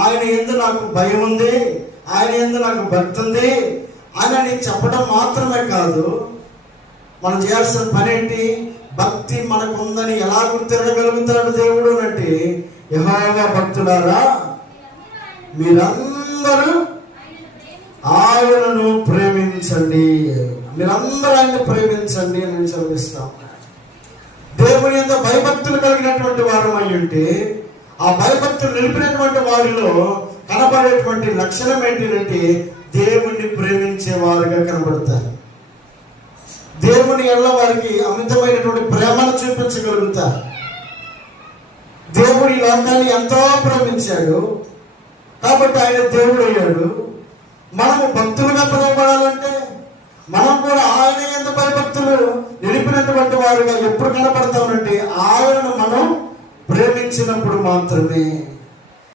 ఆయన యందు నాకు భయం ఉంది, ఆయన యందు నాకు భక్తి ఉంది అని చెప్పడం మాత్రమే కాదు, మనం చేయాల్సిన పని ఏంటి? భక్తి మనకు ఉందని ఎలా గుర్తిరగలుగుతాడు దేవుడు అంటే, యెహోవా భక్తులారా మీరందరూ ఆయనను ప్రేమించండి, మీరందరూ ఆయన్ని ప్రేమించండి అని చదివిస్తాం. దేవుని యందు భయభక్తులు కలిగినటువంటి వారు అయి ఉంటే, ఆ భయభక్తులు నిలిపినటువంటి వారిలో కనబడేటువంటి లక్షణం ఏంటంటే దేవుణ్ణి ప్రేమించే వారుగా కనబడతారు. దేవుని ఎడల వారికి అమితమైనటువంటి ప్రేమను చూపించగలుగుతారు. దేవుడు ఈ లోకాన్ని ఎంతో ప్రేమించాడు కాబట్టి ఆయన దేవుడు అయ్యాడు. మనము భక్తులుగా పిలువబడాలంటే మనం కూడా ఆయన యందు భయభక్తులు నిలిపినటువంటి వారుగా ఎప్పుడు కనబడతామంటే ఆయనను మనం ప్రేమించినప్పుడు మాత్రమే.